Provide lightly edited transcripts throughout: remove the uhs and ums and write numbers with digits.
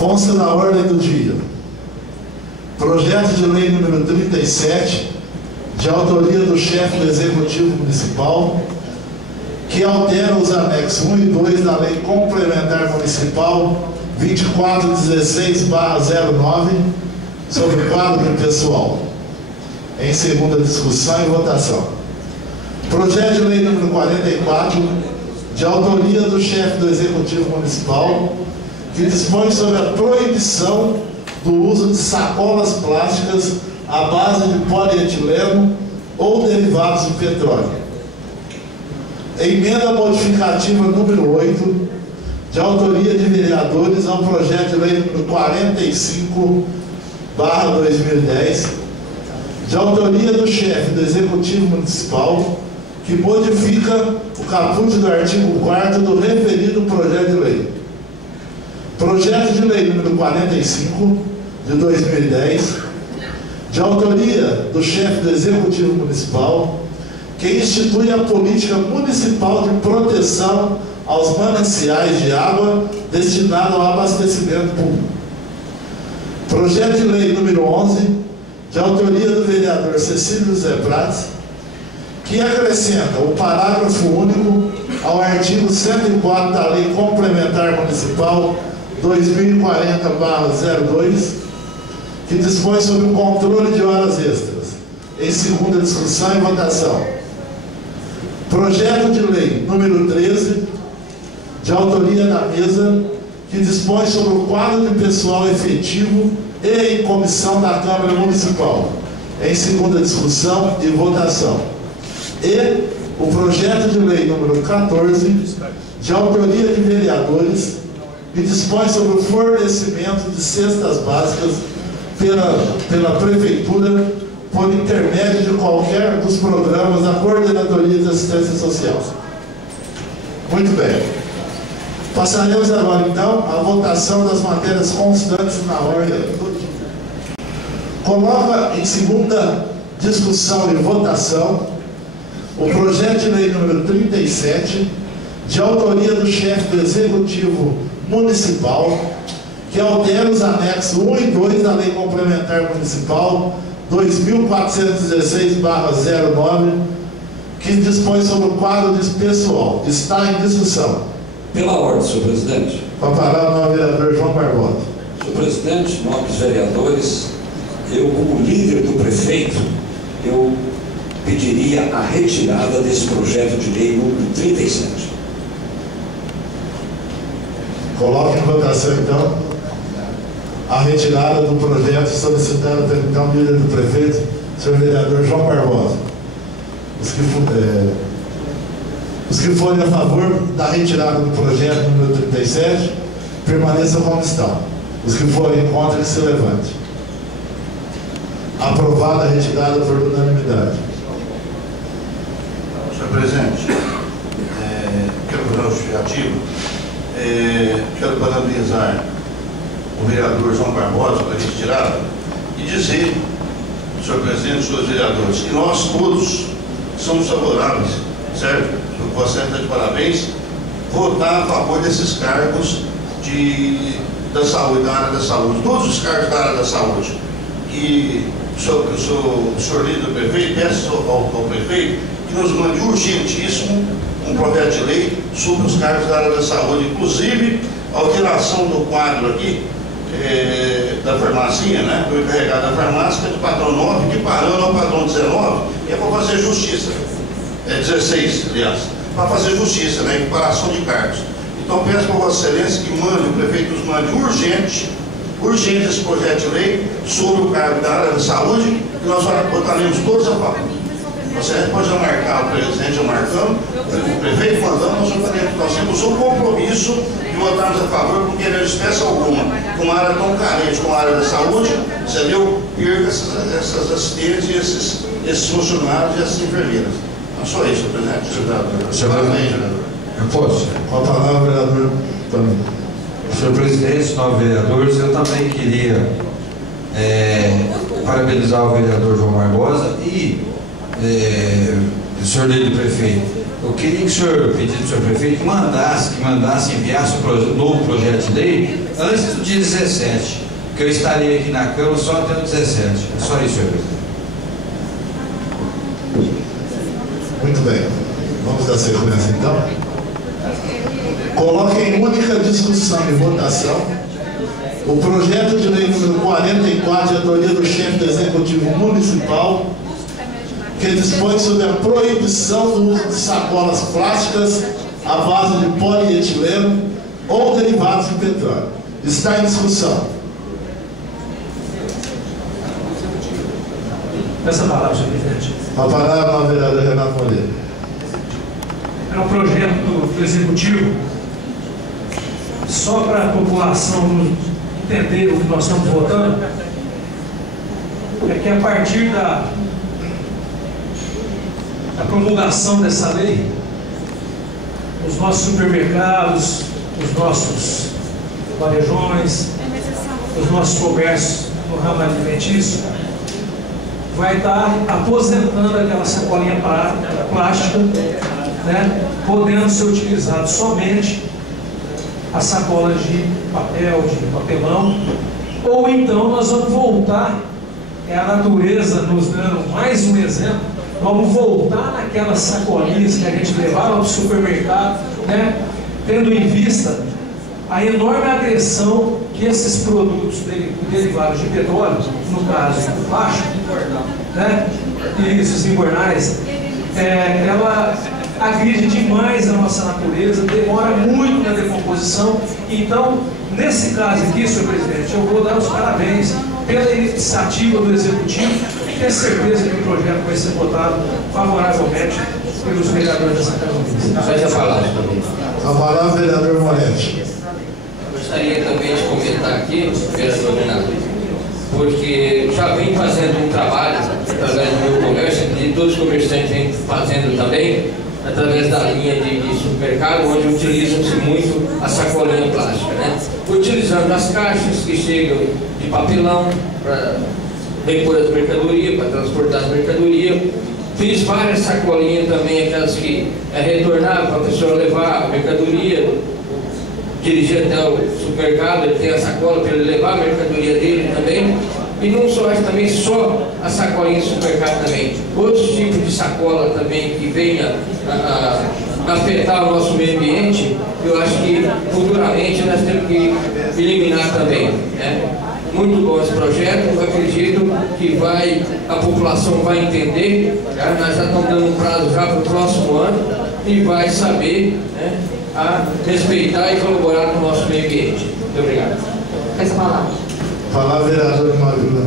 Consta na ordem do dia projeto de lei número 37, de autoria do chefe do Executivo Municipal, que altera os anexos 1 e 2 da Lei Complementar Municipal 2416/09 sobre o quadro pessoal. Em segunda discussão e votação. Projeto de lei número 44, de autoria do chefe do Executivo Municipal, que dispõe sobre a proibição do uso de sacolas plásticas à base de polietileno ou derivados de petróleo. Emenda modificativa número 8, de autoria de vereadores ao projeto de lei número 45/2010, de autoria do chefe do Executivo Municipal, que modifica o caput do artigo 4º do referido projeto de lei. Projeto de lei número 45, de 2010, de autoria do chefe do Executivo Municipal, que institui a política municipal de proteção aos mananciais de água destinado ao abastecimento público. Projeto de lei número 11, de autoria do vereador Cecílio José Prats, que acrescenta o parágrafo único ao artigo 104 da Lei Complementar Municipal 2040/02, que dispõe sobre o controle de horas extras. Em segunda discussão e votação. Projeto de lei número 13, de autoria da mesa, que dispõe sobre o quadro de pessoal efetivo e em comissão da Câmara Municipal. Em segunda discussão e votação. E o projeto de lei número 14, de autoria de vereadores, que dispõe sobre o fornecimento de cestas básicas pela Prefeitura por intermédio de qualquer dos programas da Coordenadoria de Assistência Social. Muito bem. Passaremos agora, então, à votação das matérias constantes na ordem do dia. Coloca em segunda discussão e votação o projeto de lei número 37, de autoria do chefe do Executivo Municipal, que altera os anexos 1 e 2 da Lei Complementar Municipal 2416/09, que dispõe sobre o quadro de pessoal. Está em discussão. Pela ordem, senhor presidente. Com a palavra ao vereador João Barbosa. Senhor presidente, nobres vereadores, eu, como líder do prefeito, eu pediria a retirada desse projeto de lei número 37. Coloque em votação, então, a retirada do projeto solicitada pelo então líder do prefeito, senhor vereador João Barbosa. Os que forem a favor da retirada do projeto número 37, permaneçam como estão. Os que forem contra, que se levante. Aprovada a retirada por unanimidade. Senhor presidente, quero fazer um justificativo. Quero parabenizar o vereador João Barbosa pela retirada e dizer, senhor presidente, senhores vereadores, que nós todos somos favoráveis, certo? Eu posso estar de parabéns, votar a favor desses cargos da saúde, da área da saúde, todos os cargos da área da saúde. E o senhor líder do prefeito, peço ao prefeito que nos mande urgentíssimo um projeto de lei sobre os cargos da área da saúde, inclusive a alteração do quadro aqui da farmácia, né, do encarregado da farmácia, que é do padrão 9, equiparando ao padrão 19, é para fazer justiça, 16, aliás, para fazer justiça, né, equiparação de cargos. Então peço para Vossa Excelência que mande, o prefeito nos mande urgente esse projeto de lei sobre o cargo da área da saúde, que nós votaremos todos a favor. Você pode já marcar, o presidente já marcando, o prefeito mandando, nós temos um compromisso de votarmos a favor, porque não espécie alguma, com uma área tão carente como a área da saúde, entendeu? Perca essas assistentes e esses funcionários e essas enfermeiras. Não só isso, presidente. Parabéns, vereador. Eu posso? Com a palavra, vereador também. Senhor presidente, nove vereadores, eu também queria parabenizar o vereador João Barbosa e o senhor líder prefeito. eu queria que o senhor pedisse para o senhor prefeito que enviasse um novo projeto de lei antes do dia 17, que eu estarei aqui na Câmara só até o 17. É só isso, senhor presidente. Muito bem. Vamos dar sequência então. Coloque em única discussão e votação o projeto de lei número 44, de autoria do chefe do Executivo Municipal, que dispõe sobre a proibição do uso de sacolas plásticas à base de polietileno ou derivados de petróleo. Está em discussão. Peça a palavra, senhor presidente. A palavra ao vereador Renato Moreira. É um projeto do Executivo, só para a população entender o que nós estamos votando, é que a partir da promulgação dessa lei, os nossos supermercados, os nossos varejões, os nossos comércios no ramo alimentício, vai estar aposentando aquela sacolinha plástica, né, podendo ser utilizado somente as sacolas de papel, de papelão, ou então nós vamos voltar, é a natureza nos dando mais um exemplo, vamos voltar naquelas sacolinhas que a gente levava para o supermercado, né, tendo em vista a enorme agressão que esses produtos derivados de petróleo, no caso do plástico, né, e esses invernais, ela agride demais a nossa natureza, demora muito na decomposição. Então, nesse caso aqui, senhor presidente, eu vou dar os parabéns pela iniciativa do Executivo e ter certeza que o projeto vai ser votado favoravelmente pelos vereadores dessa Câmara. Deixa eu falar também. A palavra, vereador Moretti. Gostaria também de comentar aqui, vereador Renato, porque já vem fazendo um trabalho através do meu comércio, e todos os comerciantes vêm fazendo também, através da linha de supermercado, onde utilizam-se muito a sacolinha plástica, né? Utilizando as caixas que chegam de papelão para repor as mercadorias, para transportar as mercadorias. Fiz várias sacolinhas também, aquelas que é retornável para a pessoa levar a mercadoria, dirigir até o supermercado, ele tem a sacola para ele levar a mercadoria dele também. E não só, também só a sacolinha do supermercado também. Outros tipos de sacola também que venha a afetar o nosso meio ambiente, eu acho que futuramente nós temos que eliminar também, né? Muito bom esse projeto, eu acredito que a população vai entender, tá? Nós já estamos dando um prazo já para o próximo ano e vai saber, né, a respeitar e colaborar com o nosso meio ambiente. Muito obrigado. Essa palavra. Palavra, vereador Maria.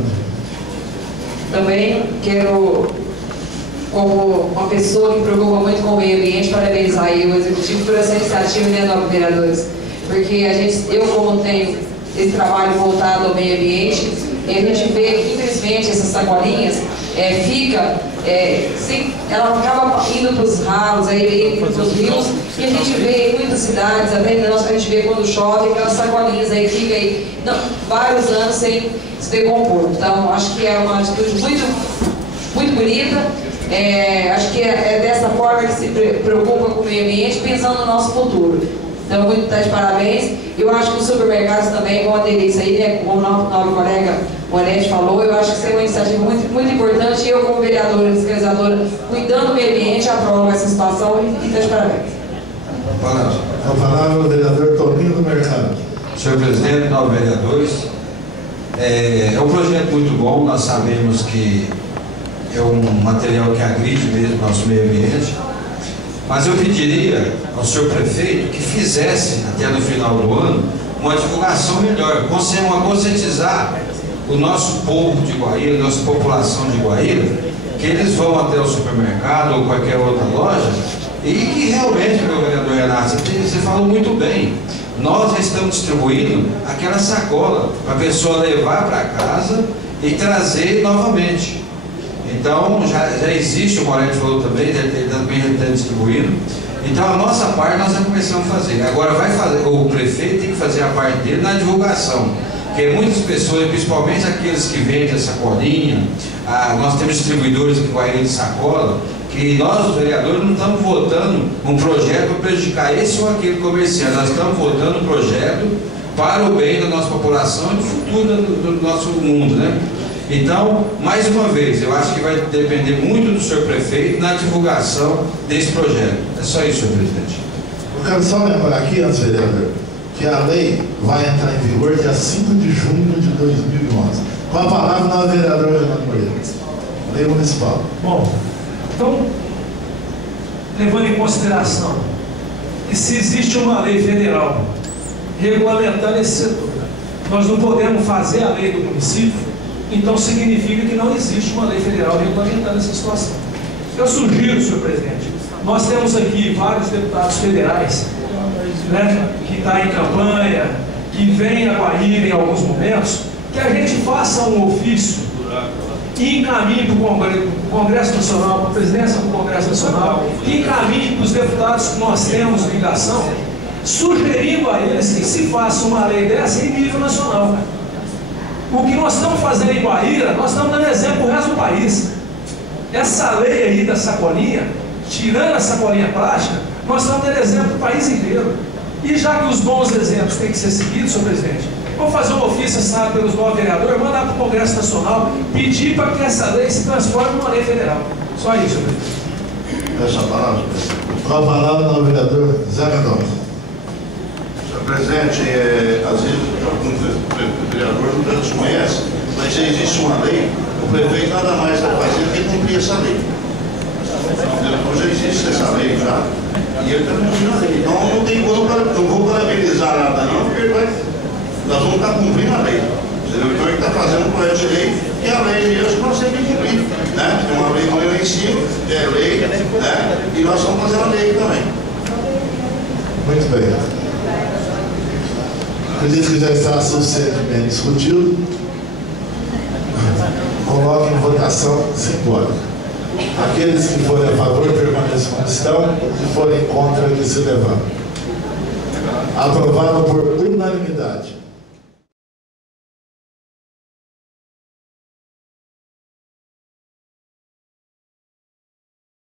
Também quero, como uma pessoa que preocupa muito com o meio ambiente, parabenizar aí o Executivo por essa iniciativa, né, nobres vereadores? Porque eu, como tenho esse trabalho voltado ao meio ambiente, a gente vê que, infelizmente, essas sacolinhas ela acaba indo para os ralos, indo para os rios, e a gente vê em muitas cidades, até a gente vê quando chove, aquelas sacolinhas aí ficam aí vários anos sem se decompor. Então, acho que é uma atitude muito, muito bonita. Acho que é dessa forma que se preocupa com o meio ambiente, pensando no nosso futuro. Então, muito de parabéns. Eu acho que os supermercados também vão aderir isso aí, né? Como o nosso colega Moretti falou, eu acho que isso é uma iniciativa muito, muito importante. E eu, como vereadora e fiscalizadora, cuidando do meio ambiente, aprovo essa situação e está de parabéns. A palavra ao vereador Toninho do Mercado. Senhor presidente, nove vereadores, é um projeto muito bom. Nós sabemos que é um material que agride mesmo o nosso meio ambiente. Mas eu pediria ao senhor prefeito que fizesse, até no final do ano, uma divulgação melhor, conscientizar o nosso povo de Guaíra, nossa população de Guaíra, que eles vão até o supermercado ou qualquer outra loja, e que realmente, meu vereador Renato, você falou muito bem, nós já estamos distribuindo aquela sacola para a pessoa levar para casa e trazer novamente. Então, já existe, o Moretti falou também, ele também já está distribuindo. Então, a nossa parte nós já começamos a fazer. Agora, o prefeito tem que fazer a parte dele na divulgação. Porque muitas pessoas, principalmente aqueles que vendem a sacolinha, nós temos distribuidores que vai de sacola, que nós, os vereadores, não estamos votando um projeto para prejudicar esse ou aquele comerciante, nós estamos votando um projeto para o bem da nossa população e do futuro do nosso mundo, né? Então, mais uma vez, eu acho que vai depender muito do senhor prefeito na divulgação desse projeto. É só isso, senhor presidente. Eu quero só lembrar aqui, antes, vereador, que a lei vai entrar em vigor dia 5 de junho de 2011. Com a palavra, nós, vereador Renato Moreira. Lei municipal. Bom, então, levando em consideração que se existe uma lei federal regulamentando esse setor, nós não podemos fazer a lei do município, então significa que não existe uma lei federal regulamentando essa situação. Eu sugiro, senhor presidente, nós temos aqui vários deputados federais, né, que estão em campanha, que vêm a Guaíra em alguns momentos, que a gente faça um ofício e encaminhe para o Congresso Nacional, para a presidência do Congresso Nacional, e encaminhe para os deputados que nós temos ligação, sugerindo a eles que se faça uma lei dessa em nível nacional. O que nós estamos fazendo em Guaíra, nós estamos dando exemplo para o resto do país. Essa lei aí da sacolinha, tirando a sacolinha plástica, nós estamos dando exemplo para o país inteiro. E já que os bons exemplos têm que ser seguidos, senhor presidente, vamos fazer um ofício assinado pelos novos vereadores, mandar para o Congresso Nacional, pedir para que essa lei se transforme numa lei federal. Só isso, senhor presidente. Essa palavra, presidente. Com a palavra, o vereador Zé Mendonça. Senhor presidente, às vezes algum vereador não desconhece, mas já existe uma lei, o prefeito nada mais vai fazer do que cumprir essa lei. Então já existe essa lei já, e ele está cumprindo a lei. Então não tem como, não vou parabenizar nada não, porque nós vamos estar cumprindo a lei. Entendeu? Então ele está fazendo um projeto de lei, e a lei mesmo que nós temos que cumprir. Né? Tem uma lei lá em cima, é lei, né? E nós estamos fazendo a lei também. Muito bem. Acredito que já está suficientemente discutido. Coloque em votação simbólica. Aqueles que forem a favor permaneçam como estão, que forem contra que se levantem. Aprovado por unanimidade.